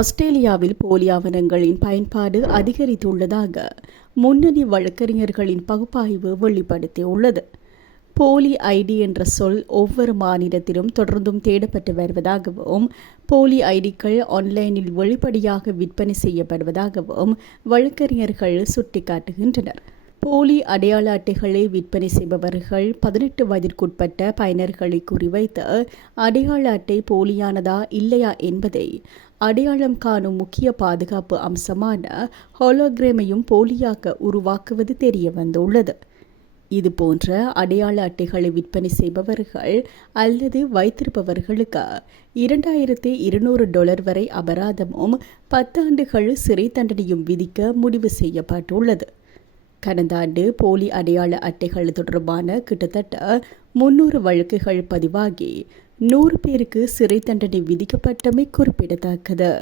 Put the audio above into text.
ஆஸ்திரேலியாவில் போலி ஆவணங்களின் பயன்பாடு அதிகரித்துள்ளதாக முன்னணி வழக்கறிஞர்களின் பகுப்பாய்வு வெளிப்படுத்தியுள்ளது. போலி ஐடி என்ற சொல் ஒவ்வொரு மாநிலத்திலும் தொடர்ந்தும் தேடப்பட்டு வருவதாகவும், போலி ஐடிக்கள் ஆன்லைனில் வெளிப்படையாக விற்பனை செய்யப்படுவதாகவும் வழக்கறிஞர்கள் சுட்டிக்காட்டுகின்றனர். போலி அடையாள அட்டைகளை விற்பனை செய்பவர்கள் 18 வயதிற்குட்பட்ட பயனர்களை குறிவைத்து அடையாள அட்டை போலியானதா இல்லையா என்பதை அடையாளம் காணும் முக்கிய பாதுகாப்பு அம்சமான ஹோலோகிராமையும் போலியாக உருவாக்குவது தெரிய வந்துள்ளது. இதுபோன்ற அடையாள அட்டைகளை விற்பனை செய்பவர்கள் அல்லது வைத்திருப்பவர்களுக்கு $2,200 வரை அபராதமும் 10 ஆண்டுகள் சிறை தண்டனையும் விதிக்க முடிவு செய்யப்பட்டுள்ளது. கடந்த ஆண்டு போலி அடையாள அட்டைகள் தொடர்பான கிட்டத்தட்ட 300 வழக்குகள் பதிவாகி 100 பேருக்கு சிறை தண்டனை விதிக்கப்பட்டமை குறிப்பிடத்தக்கது.